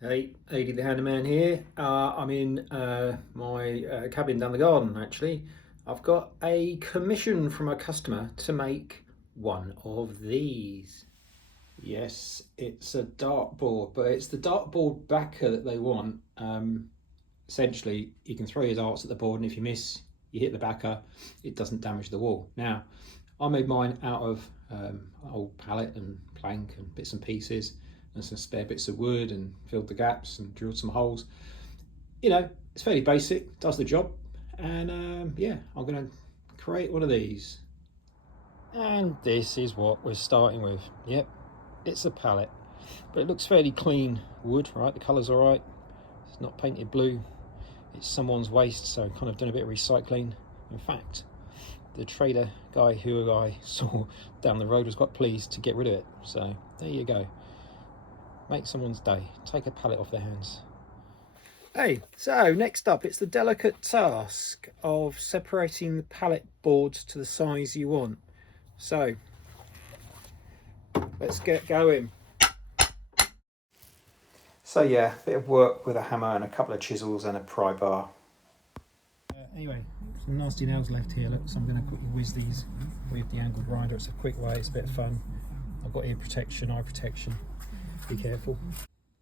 Hey, Adi the Handyman here. I'm in my cabin down the garden actually. I've got a commission from a customer to make one of these. Yes, it's a dartboard, but it's the dartboard backer that they want. Essentially, you can throw your darts at the board, and if you miss, you hit the backer, it doesn't damage the wall. Now, I made mine out of old pallet and plank and bits and pieces and some spare bits of wood and filled the gaps and drilled some holes. You know, it's fairly basic, does the job. And yeah, I'm going to create one of these. And this is what we're starting with. Yep, it's a pallet, but it looks fairly clean wood, right? The colour's all right. It's not painted blue. It's someone's waste, so kind of done a bit of recycling. In fact, the trader guy who I saw down the road was quite pleased to get rid of it. So there you go. Make someone's day. Take a pallet off their hands. Hey, so next up, it's the delicate task of separating the pallet boards to the size you want. So let's get going. So yeah, a bit of work with a hammer and a couple of chisels and a pry bar. Anyway, some nasty nails left here, look, so I'm going to quickly whiz these with the angled grinder. It's a quick way, it's a bit of fun. I've got ear protection, eye protection, be careful.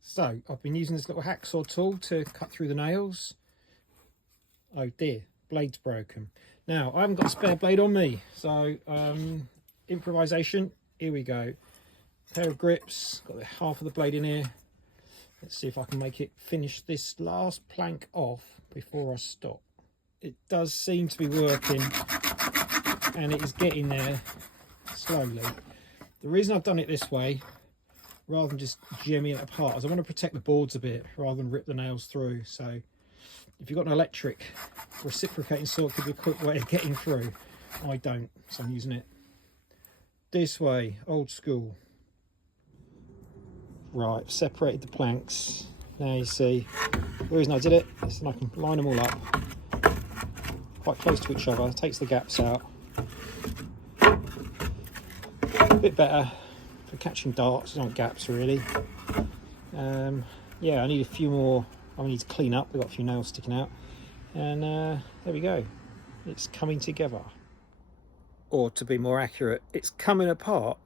So I've been using this little hacksaw tool to cut through the nails. Oh dear, blade's broken. Now, I haven't got a spare blade on me, so improvisation, here we go. Pair of grips, got the half of the blade in here. Let's see if I can make it finish this last plank off before I stop. It does seem to be working, and it is getting there slowly. The reason I've done it this way, rather than just jamming it apart, is I want to protect the boards a bit rather than rip the nails through. So if you've got an electric reciprocating saw, it could be a quick way of getting through. I don't, so I'm using it this way, old school. Right, separated the planks. Now you see, the reason I did it is so I can line them all up quite close to each other, takes the gaps out. A bit better for catching darts, not gaps really. Yeah, I need a few more, I need to clean up, we've got a few nails sticking out. And there we go, it's coming together. Or to be more accurate, it's coming apart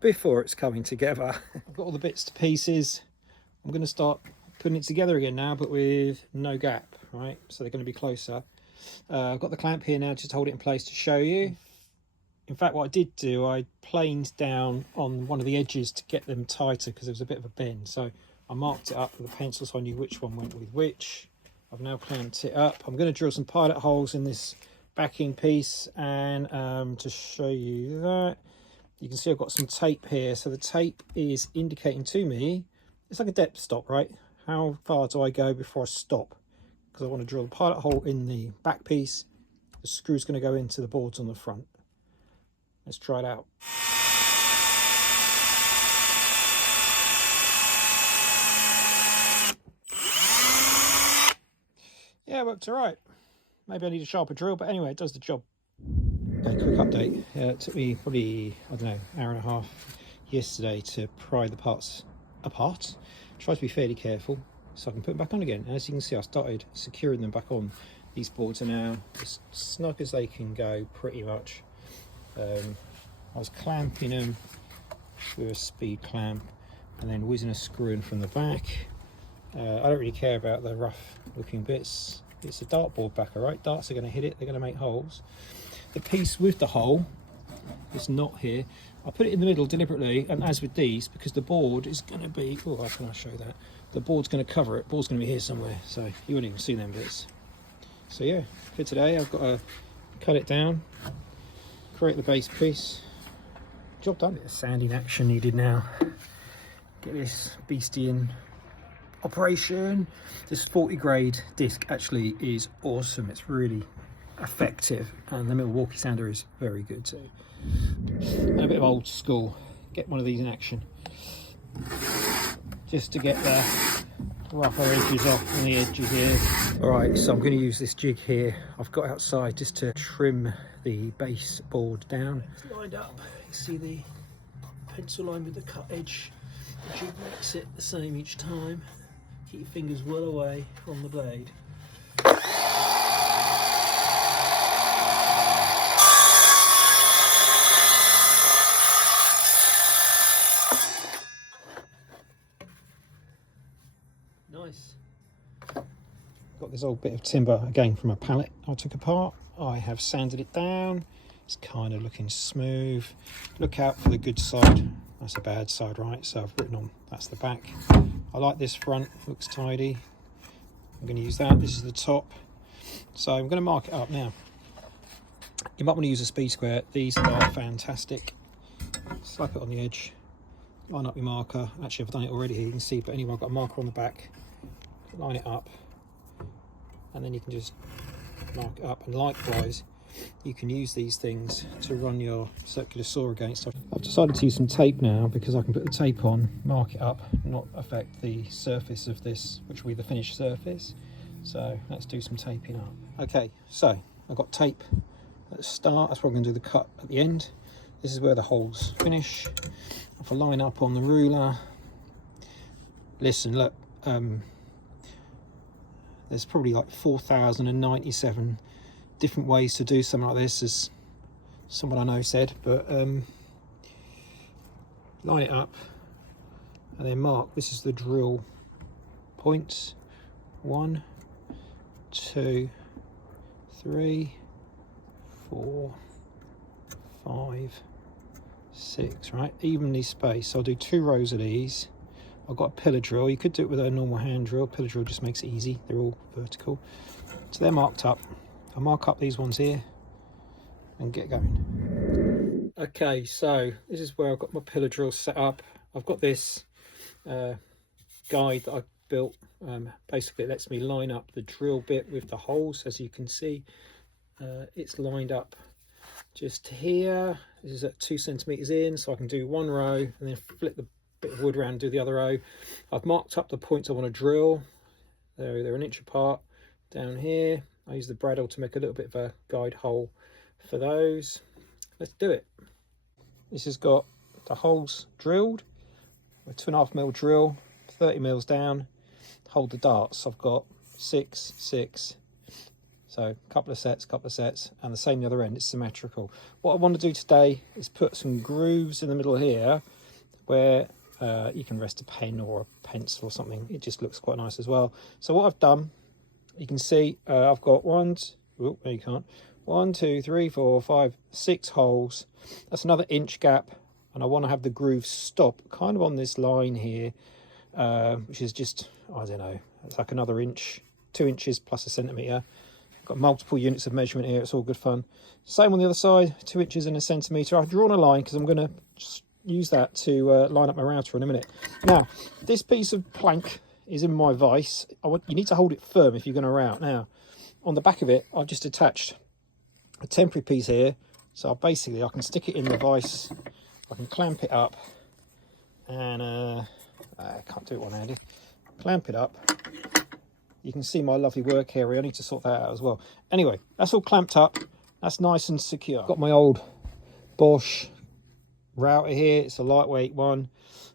before it's coming together. I've got all the bits to pieces. I'm going to start putting it together again now, but with no gap, right? So they're going to be closer. I've got the clamp here now just to hold it in place to show you. In fact, what I did do, I planed down on one of the edges to get them tighter because there was a bit of a bend. So I marked it up with a pencil so I knew which one went with which. I've now clamped it up. I'm going to drill some pilot holes in this backing piece, and to show you that, you can see I've got some tape here. So the tape is indicating to me, it's like a depth stop, right? How far do I go before I stop? Because I want to drill the pilot hole in the back piece. The screw's going to go into the boards on the front. Let's try it out. Yeah, it worked all right. Maybe I need a sharper drill, but anyway, it does the job. Okay, quick update. It took me probably, I don't know, hour and a half yesterday to pry the parts apart. Try to be fairly careful so I can put them back on again. And as you can see, I started securing them back on. These boards are now as snug as they can go, pretty much. I was clamping them with a speed clamp and then whizzing a screw in from the back. I don't really care about the rough looking bits. It's a dartboard backer, right? Darts are going to hit it, they're going to make holes. The piece with the hole is not here. I put it in the middle deliberately, and as with these, because the board is going to be, oh, how can I show that? The board's going to cover it, the board's going to be here somewhere, so you won't even see them bits. So yeah, for today I've got to cut it down, create the base piece. Job done. Bit of sanding action needed now. Get this beastie in operation. This 40 grade disc actually is awesome. It's really effective, and the Milwaukee sander is very good too. And a bit of old school. Get one of these in action, just to get the rougher edges off on the edges here. All right, so I'm going to use this jig here I've got outside just to trim the base board down. It's lined up. You see the pencil line with the cut edge. The jig makes it the same each time. Keep your fingers well away from the blade. Nice. Got this old bit of timber again from a pallet I took apart. I have sanded it down. It's kind of looking smooth. Look out for the good side. That's a bad side, right? So I've written on, that's the back. I like this front, looks tidy. I'm going to use that. This is the top. So I'm going to mark it up now. You might want to use a speed square. These are fantastic. Slap it on the edge. Line up your marker. Actually, I've done it already here, you can see, but anyway, I've got a marker on the back. Line it up. And then you can just mark it up. And likewise, you can use these things to run your circular saw against. I've decided to use some tape now because I can put the tape on, mark it up, not affect the surface of this, which will be the finished surface. So let's do some taping up. Okay, so I've got tape at the start. That's where I'm going to do the cut at the end. This is where the holes finish. If I line up on the ruler, listen, look, there's probably like 4,097 different ways to do something like this, as someone I know said, but line it up and then mark. This is the drill points. 1, 2, 3, 4, 5, 6, right? Evenly spaced. So I'll do 2 rows of these. I've got a pillar drill. You could do it with a normal hand drill. Pillar drill just makes it easy. They're all vertical. So they're marked up. I'll mark up these ones here and get going. Okay, so this is where I've got my pillar drill set up. I've got this guide that I built. Basically, it lets me line up the drill bit with the holes. As you can see, it's lined up just here. This is at 2 centimeters in, so I can do 1 row and then flip the bit of wood around and do the other row. I've marked up the points I want to drill. They're 1 inch apart down here. I use the bradawl to make a little bit of a guide hole for those. Let's do it. This has got the holes drilled with 2.5mm drill, 30 mils down. Hold the darts. I've got 6, 6. So a couple of sets, and the same the other end. It's symmetrical. What I want to do today is put some grooves in the middle here where you can rest a pen or a pencil or something. It just looks quite nice as well. So what I've done, you can see I've got 1, oh, no you can't, 1, 2, 3, 4, 5, 6 holes. That's another inch gap, and I want to have the groove stop kind of on this line here, which is just, I don't know, it's like another inch, 2 inches plus a centimetre. I've got multiple units of measurement here, it's all good fun. Same on the other side, 2 inches and a centimetre. I've drawn a line because I'm going to use that to line up my router in a minute. Now, this piece of plank is in my vise. You need to hold it firm if you're going to route. Now, on the back of it, I've just attached a temporary piece here. So basically, I can stick it in the vise. I can clamp it up, and I can't do it one-handed. Clamp it up. You can see my lovely work area. I need to sort that out as well. Anyway, that's all clamped up. That's nice and secure. Got my old Bosch router here. It's a lightweight one.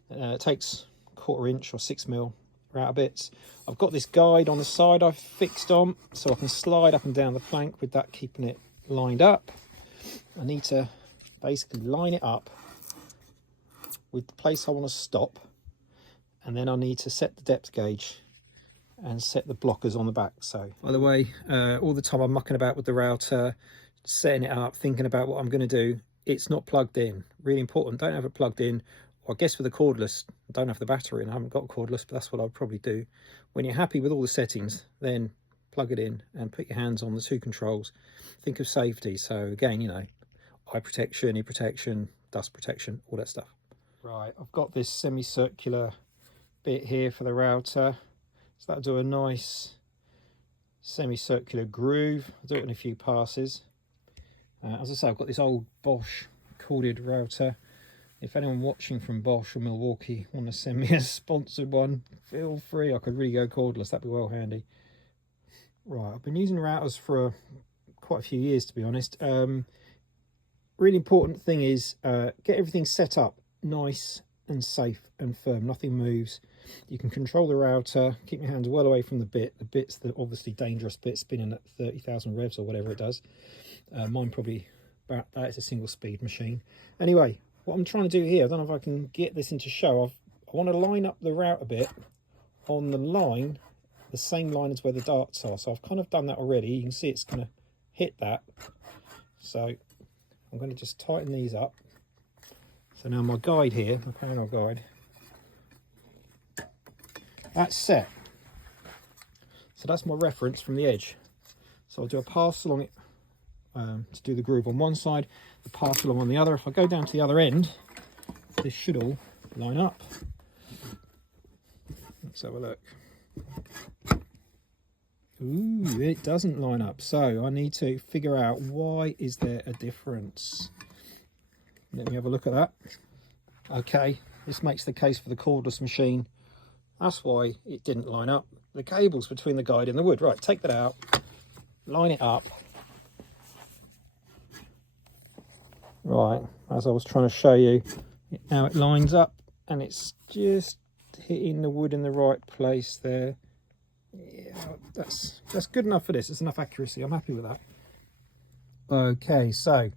It takes 1/4 inch or 6mm router bits. I've got this guide on the side I've fixed on, so I can slide up and down the plank with that keeping it lined up. I need to basically line it up with the place I want to stop, and then I need to set the depth gauge and set the blockers on the back. So by the way, all the time I'm mucking about with the router, setting it up, thinking about what I'm going to do, it's not plugged in. Really important, don't have it plugged in. Or I guess with a cordless, I don't have the battery and I haven't got cordless, but that's what I'd probably do. When you're happy with all the settings, then plug it in and put your hands on the 2 controls. Think of safety. So again, you know, eye protection, ear protection, dust protection, all that stuff. Right, I've got this semicircular bit here for the router. So that'll do a nice semicircular groove. I'll do it in a few passes. As I say, I've got this old Bosch corded router. If anyone watching from Bosch or Milwaukee want to send me a sponsored one, feel free. I could really go cordless, that'd be well handy. Right, I've been using routers for quite a few years, to be honest. Really important thing is get everything set up nice and safe and firm. Nothing moves. You can control the router, keep your hands well away from the bit's the obviously dangerous bit, spinning at 30,000 revs or whatever it does. Mine probably about that. It's a single speed machine. Anyway, what I'm trying to do here, I don't know if I can get this into show. I want to line up the router bit on the line, the same line as where the darts are. So I've kind of done that already. You can see it's going to hit that. So I'm going to just tighten these up. So now my guide here, my parallel guide, that's set. So that's my reference from the edge. So I'll do a pass along it to do the groove on one side, the pass along on the other. If I go down to the other end, this should all line up. Let's have a look. Ooh, it doesn't line up. So I need to figure out, why is there a difference? Let me have a look at that. Okay, this makes the case for the cordless machine. That's why it didn't line up. The cables between the guide and the wood. Right, take that out, line it up. Right, as I was trying to show you, now it lines up and it's just hitting the wood in the right place there. Yeah, that's good enough for this. It's enough accuracy. I'm happy with that. Okay, so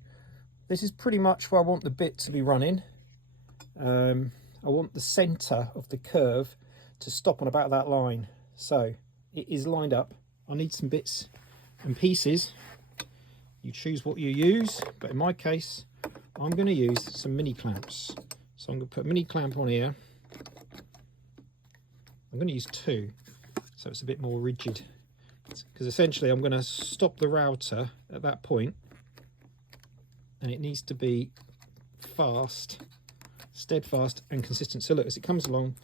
this is pretty much where I want the bit to be running. I want the center of the curve to stop on about that line. So it is lined up. I need some bits and pieces. You choose what you use, but in my case, I'm going to use some mini clamps. So I'm going to put a mini clamp on here. I'm going to use 2, so it's a bit more rigid. Because essentially I'm going to stop the router at that point, and it needs to be fast, steadfast and consistent. So look, as it comes along,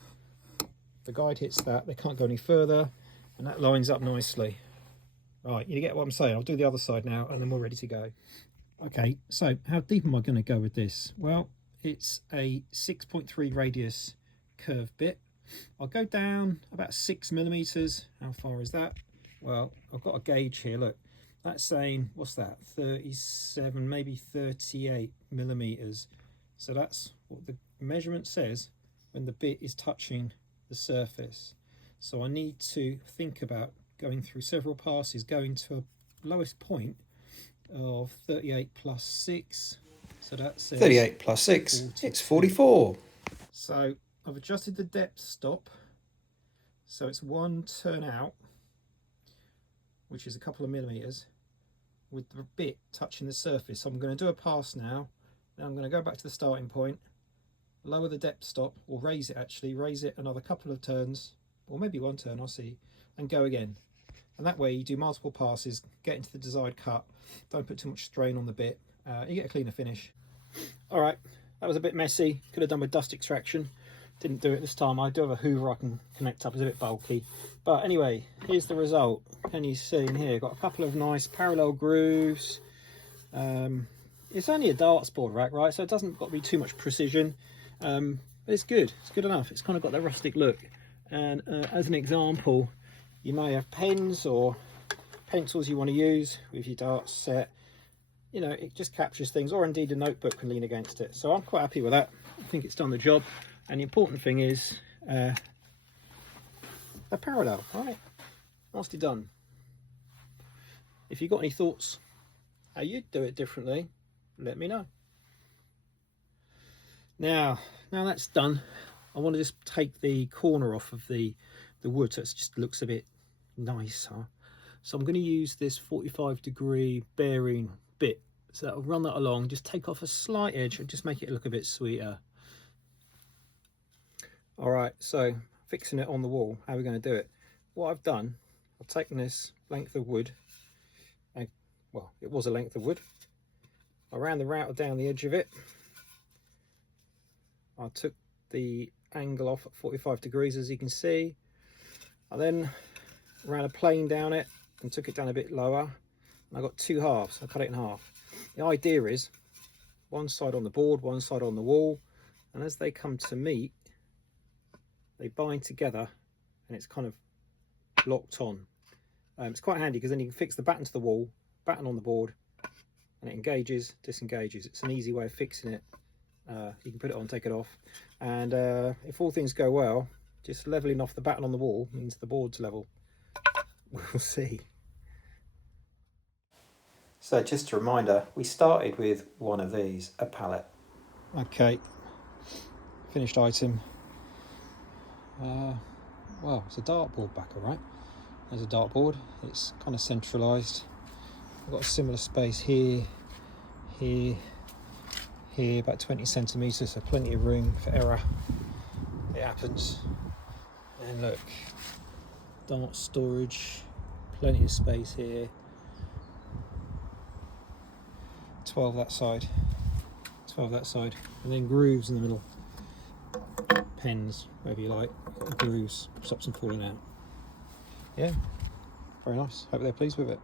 the guide hits that, they can't go any further, and that lines up nicely. Right, you get what I'm saying. I'll do the other side now and then we're ready to go. Okay, so how deep am I going to go with this? Well, it's a 6.3 radius curved bit. I'll go down about 6 millimeters. How far is that? Well, I've got a gauge here, look. That's saying, what's that, 37, maybe 38 millimeters. So that's what the measurement says when the bit is touching the surface. So I need to think about going through several passes, going to a lowest point of 38 plus 6. So that says 38 plus 6, 42. It's 44. So I've adjusted the depth stop. So it's 1 turn out, which is a couple of millimeters, with the bit touching the surface. So I'm going to do a pass now. Now I'm going to go back to the starting point, lower the depth stop, or raise it actually, raise it another couple of turns, or maybe 1 turn, I'll see, and go again. And that way you do multiple passes, get into the desired cut, don't put too much strain on the bit, you get a cleaner finish. All right, that was a bit messy, could have done with dust extraction. Didn't do it this time. I do have a hoover I can connect up, it's a bit bulky. But anyway, here's the result. Can you see in here, got a couple of nice parallel grooves. It's only a darts board rack, right? So it doesn't got to be too much precision. But it's good enough. It's kind of got that rustic look. And as an example, you may have pens or pencils you want to use with your darts set. You know, it just captures things, or indeed a notebook can lean against it. So I'm quite happy with that. I think it's done the job. And the important thing is a parallel, right? Nicely done. If you've got any thoughts how you'd do it differently, let me know. Now that's done, I want to just take the corner off of the wood so it just looks a bit nicer. So I'm going to use this 45-degree bearing bit. So I'll run that along, just take off a slight edge and just make it look a bit sweeter. All right, so fixing it on the wall, how are we going to do it? What I've done, I've taken this length of wood, and well, it was a length of wood. I ran the router down the edge of it. I took the angle off at 45 degrees, as you can see. I then ran a plane down it and took it down a bit lower. And I got 2 halves, I cut it in half. The idea is one side on the board, one side on the wall, and as they come to meet, they bind together and it's kind of locked on. It's quite handy because then you can fix the batten to the wall, batten on the board, and it engages, disengages. It's an easy way of fixing it. You can put it on, take it off, and if all things go well, just leveling off the batten on the wall means the board's level. We'll see. So just a reminder, we started with one of these, a pallet. Okay, finished item. Well, it's a dartboard backer, right? There's a dartboard. It's kind of centralised. I've got a similar space here, here, here, about 20 centimetres, so plenty of room for error. It happens. And look, dart storage, plenty of space here. 12 that side, 12 that side, and then grooves in the middle. Pens, whatever you like, grooves, stops them falling out. Yeah, very nice. Hope they're pleased with it.